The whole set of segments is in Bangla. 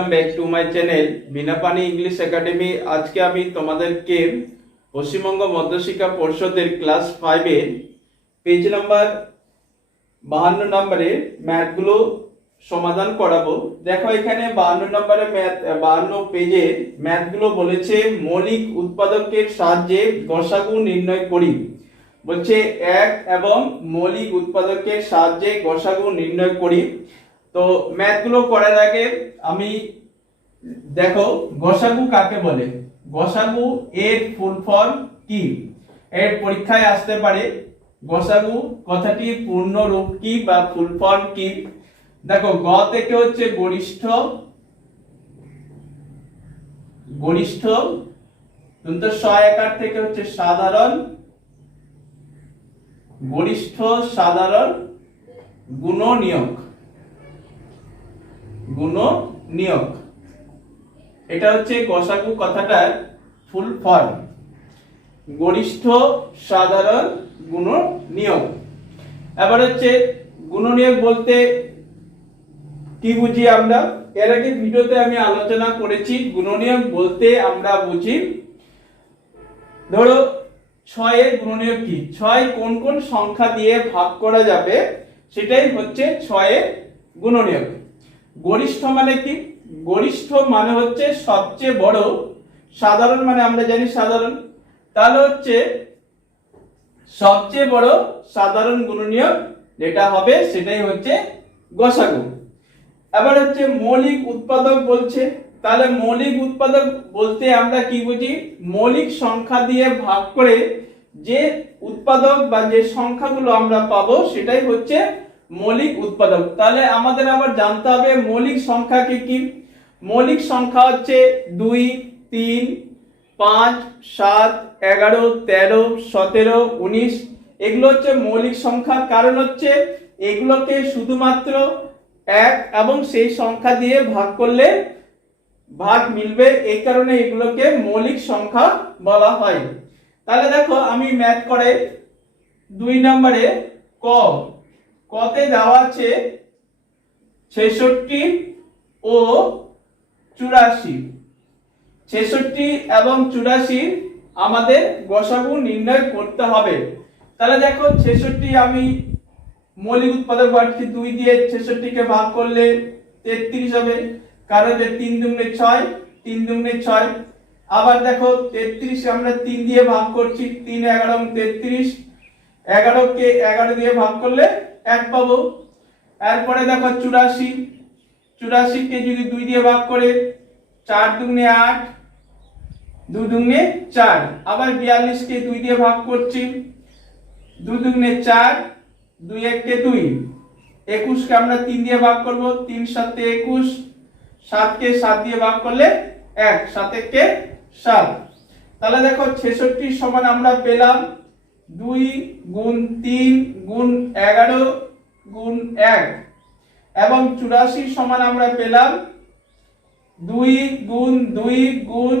Welcome back to my channel Binapani English academy. আজকে আমি তোমাদেরকে পশ্চিমবঙ্গ মধ্যশিক্ষা পর্ষদের ক্লাস 5 এর পেজ নাম্বার 52 নম্বরের ম্যাথগুলো সমাধান করাবো। দেখো এখানে 52 নম্বরের ম্যাথ 52 পেজে ম্যাথগুলো বলেছে মৌলিক উৎপাদকের সাহায্যে গসাগু নির্ণয় করি। বলছে এক এবং মৌলিক উৎপাদকের সাহায্যে গসাগু নির্ণয় করি। তো ম্যাথগুলো করার আগে আমি দেখো গসাগু কাকে বলে, গসাগু এর ফুল ফর্ম কি, এর পরীক্ষায় আসতে পারে। গসাগু কথাটি পূর্ণ রূপ কি বা ফুল ফর্ম কি? দেখো গ থেকে হচ্ছে গরিষ্ঠ, গরিষ্ঠ দন্ত সহায়কার থেকে হচ্ছে সাধারণ, গরিষ্ঠ সাধারণ গুণনীয়ক, গুণনীয়ক, এটা হচ্ছে গসাগু কথাটার ফুল ফর্ম, গরিষ্ঠ সাধারণ গুণনীয়ক। এবার হচ্ছে গুণনীয়ক বলতে কি বুঝি আমরা, এর আগে ভিডিওতে আমি আলোচনা করেছি। গুণনীয়ক বলতে আমরা বুঝি, ধরো 6 এর গুণনীয়ক কি, 6 কোন কোন সংখ্যা দিয়ে ভাগ করা যাবে সেটাই হচ্ছে 6 এর গুণনীয়ক। গরিষ্ঠ মানে কি, গরিষ্ঠ মানে হচ্ছে সবচেয়ে বড়, সাধারণ মানে আমরা জানি সাধারণ, তাহলে হচ্ছে সবচেয়ে বড় সাধারণ গুণনীয়ক যেটা হবে সেটাই হচ্ছে গসাগু। এবার হচ্ছে মৌলিক উৎপাদক বলছে, তাহলে মৌলিক উৎপাদক বলতে আমরা কি বুঝি, মৌলিক সংখ্যা দিয়ে ভাগ করে যে উৎপাদক বা যে সংখ্যাগুলো আমরা পাবো সেটাই হচ্ছে মৌলিক উৎপাদক। তাহলে আমাদের আবার জানতে হবে মৌলিক সংখ্যা কি কি। মৌলিক সংখ্যা হচ্ছে 2, 3, 5, 7, 11, 13, 17, 19, এগুলো হচ্ছে মৌলিক সংখ্যা। কারণ হচ্ছে এগুলোকে শুধুমাত্র এক এবং সেই সংখ্যা দিয়ে ভাগ করলে ভাগ মিলবে, এই কারণে এগুলোকে মৌলিক সংখ্যা বলা হয়। তাহলে দেখো আমি ম্যাথ করে 2 নম্বরে কতে দেওয়া আছে 66 ও 84, 66 এবং 84 আমাদের গসাগু নির্ণয় করতে হবে। তাহলে দেখো 66 আমি মৌলিক উৎপাদক বাড়ছি 2 দিয়ে 66 কে ভাগ করলে 33 হবে, কারণ যে 3 দুগুণে 6, 3 দুগুণে 6। আবার দেখো 33 আমরা 3 দিয়ে ভাগ করছি, 3 11 33, 11 কে 11 দিয়ে ভাগ করলে 1 পাবো। এরপরে দেখো 84, 84 কে যদি 2 দিয়ে ভাগ করে 4 দুগুণে 8, 2 দুগুণে 4। আবার 42 কে 2 দিয়ে ভাগ করছি, 2 দুগুণে 4, 2 1 কে 2, 21 কে আমরা 3 দিয়ে ভাগ করব, 3 7 21, 7 কে 7 দিয়ে ভাগ করলে 1, 7 1 কে 7। তাহলে দেখো 66 সমান আমরা পেলাম 2 গুণ 3 গুণ 11 গুণ 1, এবং 84 সমান আমরা পেলাম 2 গুণ 2 গুণ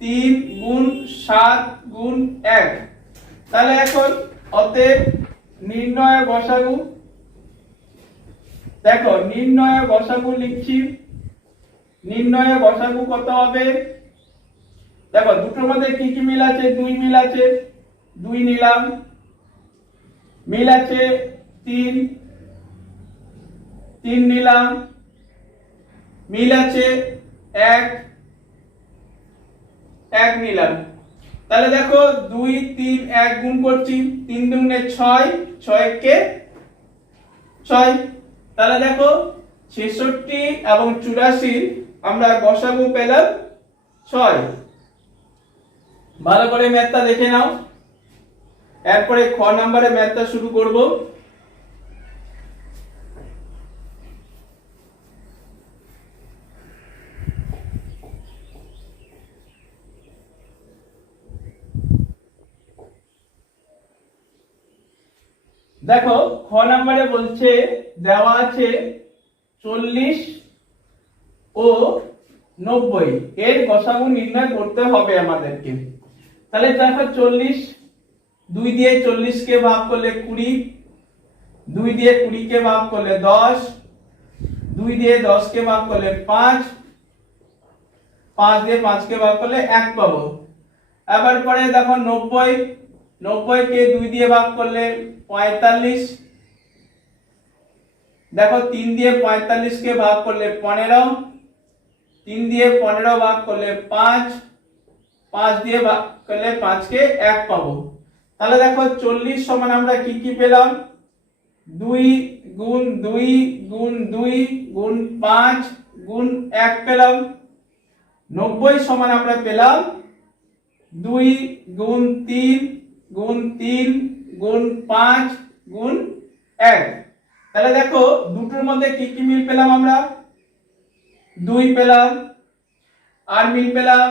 3 গুণ 7 গুণ 1। তাহলে এখন অতএব নির্ণয় গসাগু, দেখো নির্ণয় গসাগু লিখছি। নির্ণয় গসাগু কত হবে, দেখো দুটোর মধ্যে কি কি মিল আছে, 2 মিল আছে, 2 নিলাম, মিল আছে 3, 3 নিলাম, মিল আছে 1, 1 নিলাম। তাহলে দেখো 2 3 1 গুণ করছি, 3 দুগুণে 6, 6 কে 6। তাহলে দেখো 66 এবং 84 আমরা গসাগু পেলাম 6। ভালো করে ম্যাথটা দেখে নাও, এরপরে খ নম্বরে ম্যাথটা শুরু করব। দেখো খ নম্বরে বলছে দেওয়া আছে 40 ও 90, এর গসাগু নির্ণয় করতে হবে আমাদেরকে। তাহলে দেখো 40, 2 দিয়ে 40 কে ভাগ করলে 20, 2 দিয়ে 20 কে ভাগ করলে 10, 2 দিয়ে 10 কে ভাগ করলে 5, 5 দিয়ে 5 কে ভাগ করলে 1 পাবো। আবার পরে দেখো 90, 90 কে 2 দিয়ে ভাগ করলে 45, দেখো 3 দিয়ে 45 কে ভাগ করলে 15, 3 দিয়ে 15 ভাগ করলে 5, 5 দিয়ে ভাগ করলে 5 কে 1 পাবো। তাহলে দেখো 40 সমান আমরা কি কি পেলাম, 2 গুণ 2 গুণ 2 গুণ 5 গুণ 1 পেলাম। 90 সমান আমরা পেলাম 2 গুণ 3 গুণ 3 গুণ 5 গুণ 1। তাহলে দেখো দুটোর মধ্যে কি কি মিল পেলাম আমরা, 2 পেলাম, আর মিল পেলাম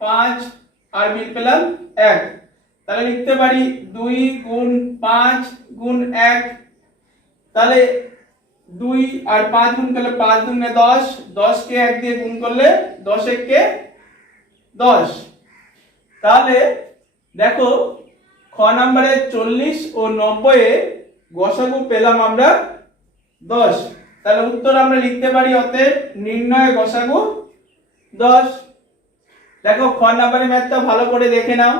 5, আর মিল পেলাম 1। তাহলে লিখতে পারি 2 গুণ 5 গুণ 1। তাহলে 2 আর 5 গুণ করলে 5 দুগুণে 10, 10 কে 1 দিয়ে গুণ করলে 10 1 কে 10। তাহলে দেখো খ নম্বরে 40 ও 90 এ গসাগু পেলাম আমরা 10। তাহলে উত্তর আমরা লিখতে পারি অতএব নির্ণয় গসাগু 10। দেখো খ নম্বরের ম্যাথটা ভালো করে দেখে নাও।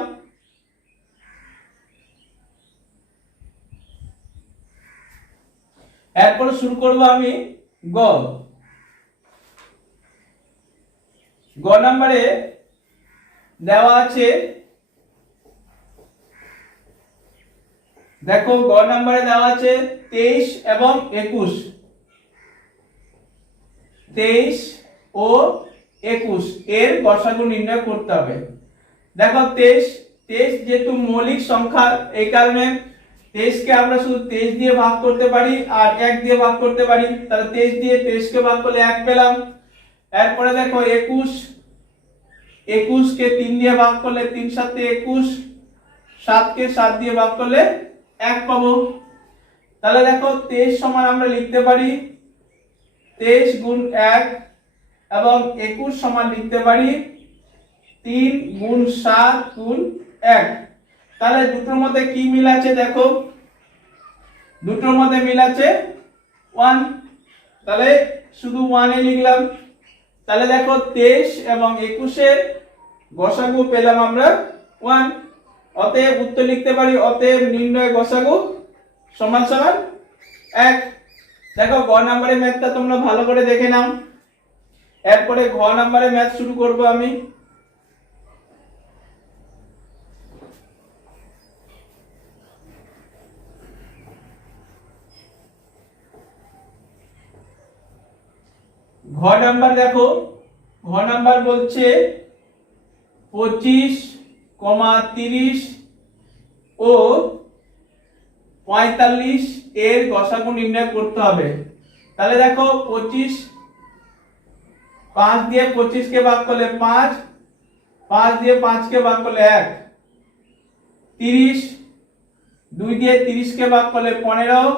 এরপর শুরু করব আমি গ। গ নম্বরে দেওয়া আছে, দেখো গ নম্বরে দেওয়া আছে 23 এবং 21, 23 ও 21 এর গসাগু নির্ণয় করতে হবে। দেখো 23 যেহেতু মৌলিক সংখ্যা, এই কারণে 23 কে আমরা শুধু 23 দিয়ে ভাগ করতে পারি আর 1 দিয়ে ভাগ করতে পারি। তাহলে 23 দিয়ে 23 কে ভাগ করলে 1 পেলাম। এরপরে দেখো 21, 21 কে 3 দিয়ে ভাগ করলে 3 7 21, 7 কে 7 দিয়ে ভাগ করলে 1 পাবো। তাহলে দেখো 23 সমান আমরা লিখতে পারি 23 গুণ 1 এবং 21 সমান লিখতে পারি 3 গুণ 7 গুণ 1। তাহলে দুটোর মধ্যে কি মিল আছে, দেখো দুটোর মধ্যে মিল আছে 1, তাহলে শুধু 1 এ লিখলাম। তাহলে দেখো 23 এবং 21 এর গসাগু পেলাম আমরা 1। অতএব উত্তর লিখতে পারি অতএব নির্ণয় গসাগু সমান সমান 1। দেখো গ নম্বরের ম্যাথটা তোমরা ভালো করে দেখে নাও। এরপরে ঘ নম্বরের ম্যাথ শুরু করব আমি। ঘ নাম্বার দেখো, ঘ নাম্বার বলছে 25, 30 ও 45 এর গসাগু নির্ণয় করতে হবে। তাহলে দেখো 25, 5 দিয়ে 25 কে ভাগ করলে 5, 5 দিয়ে 5 কে ভাগ করলে 1, 30, 2 দিয়ে 30 কে ভাগ করলে 15,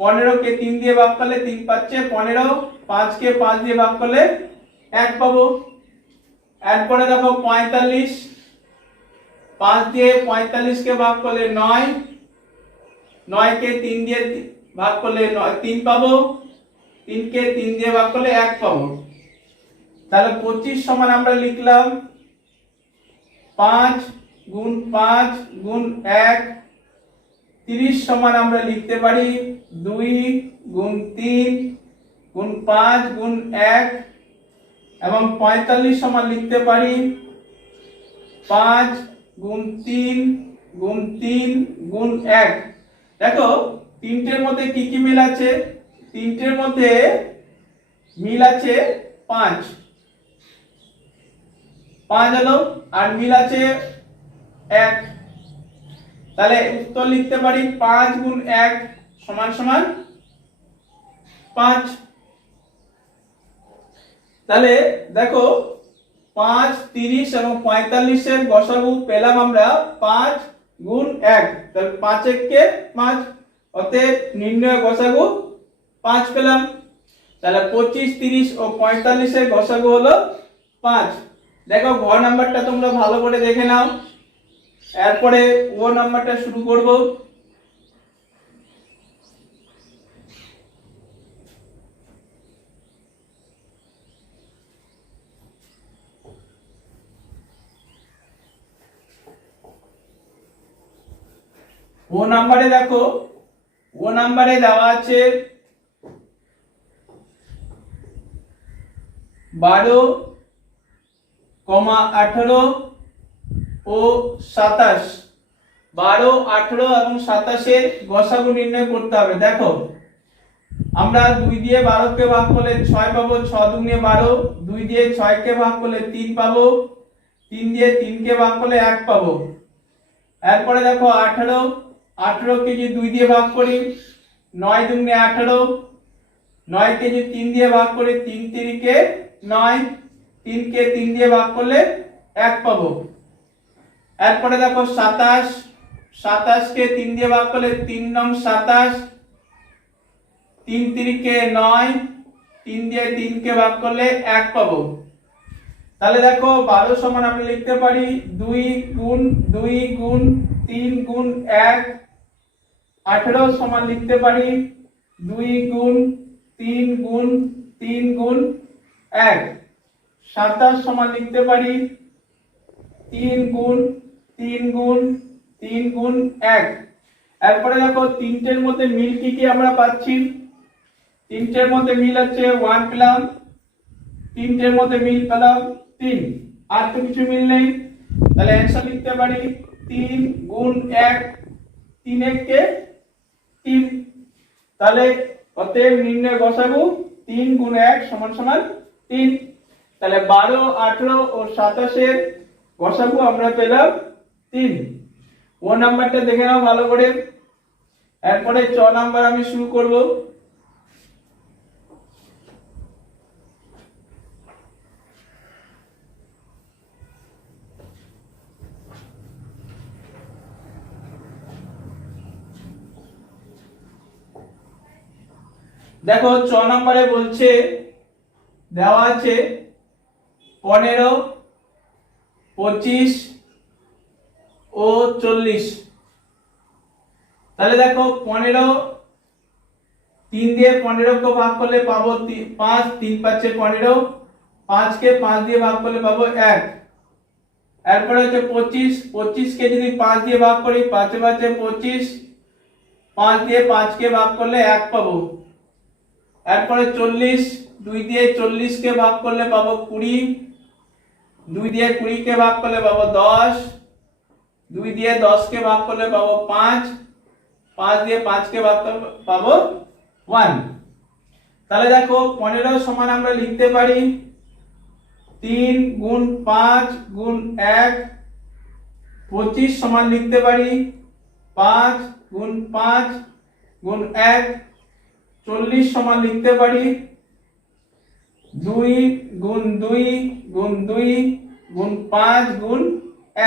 15 কে 3 দিয়ে ভাগ করলে 3 পাচ্ছে 15, 5 কে 5 দিয়ে ভাগ করলে 1 পাবো। এরপরে দেখো 45, 5 দিয়ে 45 কে ভাগ করলে 9, 9 কে 3 দিয়ে ভাগ করলে 3 পাবো, 3 কে 3 দিয়ে ভাগ করলে 1 পাবো। তাহলে 25 সমান আমরা লিখলাম 5 গুণ 5 গুণ 1। 30 সমান আমরা লিখতে পারি 2 গুণ 3 গুণ 5 গুণ 1 এবং 45 সমান লিখতে পারি 5 গুণ 3 গুণ 3 গুণ 1। দেখো তিনটের মধ্যে কি কি মিল আছে, তিনটের মধ্যে মিল আছে 5, 5 হলো, আর মিল আছে 1। তাহলে উত্তর লিখতে পারি 5 গুণ 1 সমান সমান 5। তাহলে দেখো 5, 30 এবং 45 এর গসাগু পেলাম আমরা 5 গুণ 1। তাহলে 5 1 কে 5, অতএব নির্ণয় গসাগু 5 পেলাম। তাহলে 25, 30 ও 45 এর গসাগু হলো 5। দেখো ঘ নাম্বারটা তোমরা ভালো করে দেখে নাও। এরপরে ও নাম্বারটা শুরু করব। ও নাম্বারে দেখো, ও নাম্বারে দেওয়া আছে 12, 18 ও 27। 12, 18 এবং 27 এর গসাগু নির্ণয় করতে হবে। দেখো আমরা 2 দিয়ে 12 কে ভাগ করলে 6 পাবো, 6 দুগুণে 12। 2 দিয়ে 6 কে ভাগ করলে 3 পাবো, 3 দিয়ে 3 কে ভাগ করলে 1 পাবো। এরপরে দেখো 18, 18 কে যদি 2 দিয়ে ভাগ করি 9 দুগুণে 18, 9 কে যদি 3 দিয়ে ভাগ করি 3 3 কে 9, 3 কে 3 দিয়ে ভাগ করলে 1 পাবো। এরপরে দেখো 27, 27 কে 3 দিয়ে ভাগ করলে 3 নং 27, 3 3 কে 9, 3 দিয়ে 3 কে ভাগ করলে 1 পাবো। তাহলে দেখো 12 সমান আমরা লিখতে পারি 2 গুণ 2 গুণ 3 গুণ 1। 18 সমান লিখতে পারি 2 গুণ 3 গুণ 3 গুণ 1। 27 সমান লিখতে পারি 3 গুণ 3 গুণ 3 গুণ 1। এরপরে দেখো তিনটের মধ্যে মিল কি কি আমরা পাচ্ছি। তিনটের মধ্যে মিল হচ্ছে 1 পেলাম, তিনটের মধ্যে মিল পেলাম 3, আর তো কিছু মিল নেই। তাহলে অ্যানসার লিখতে পারি 3 গুণ 1, 3 1 কে 3। তাহলে অতএব নির্ণয় গসাগু 3 গুণ 1 সমান সমান 3। তাহলে 12, 18 ও 27 এর গসাগু আমরা পেলাম 3। ও নাম্বারটা দেখে নাও ভালো করে। এরপরে 6 নাম্বার আমি শুরু করব। দেখো 6 নম্বরে বলছে দেওয়া আছে 15, 25 ও 40। তাহলে দেখো 15, 3 দিয়ে 15 কে ভাগ করলে পাবো 5, 3 5 15, 5 কে 5 দিয়ে ভাগ করলে পাবো 1। এরপরে হচ্ছে 25, 25 কে যদি 5 দিয়ে ভাগ করি 5 5 25, 5 দিয়ে 5 কে ভাগ করলে 1 পাবো। এরপরে 40, 2 দিয়ে 40 কে ভাগ করলে পাবো 20, 2 দিয়ে 20 কে ভাগ করলে পাবো 10, 2 দিয়ে 10 কে ভাগ করলে পাবো 5, 5 দিয়ে 5 কে ভাগ করলে পাবো 1। তাহলে দেখো 15 সমান আমরা লিখতে পারি 3 গুণ 5 গুণ 1। 25 সমান লিখতে পারি 5 গুণ 5 গুণ 1। 40 সমান লিখতে পারি 2 গুণ 2 গুণ 2 গুণ 5 গুণ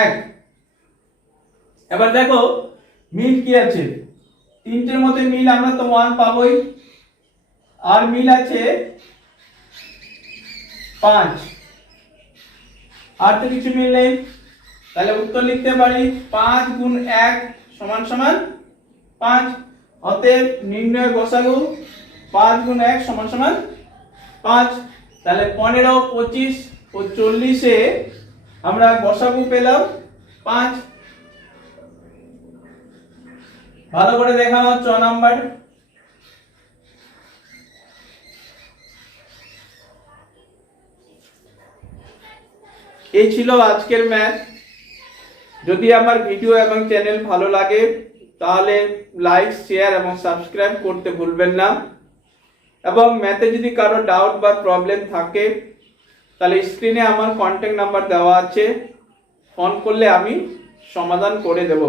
1। এবার দেখো মিল কি আছে। তিনটের মধ্যে মিল আমরা তো 1 পাবোই, আর মিল আছে 5, আর তো কিছু মিল নেই। তাহলে উত্তর লিখতে পারি 5 গুণ 1 সমান সমান 5। অতএব নির্ণয় গসাগু 5 গুণ 1 সমান সমান 5। তাহলে 15, 25 ও 40 এ আমরা গসাগু পেলাম 5। ভালো করে দেখানো 6 নাম্বার। এই ছিল আজকের ম্যাথ। যদি আমার ভিডিও এবং চ্যানেল ভালো লাগে তাহলে লাইক, শেয়ার এবং সাবস্ক্রাইব করতে ভুলবেন না। এবং ম্যাথে যদি কারো ডাউট বা প্রবলেম থাকে তাহলে স্ক্রিনে আমার কন্ট্যাক্ট নাম্বার দেওয়া আছে, ফোন করলে আমি সমাধান করে দেব।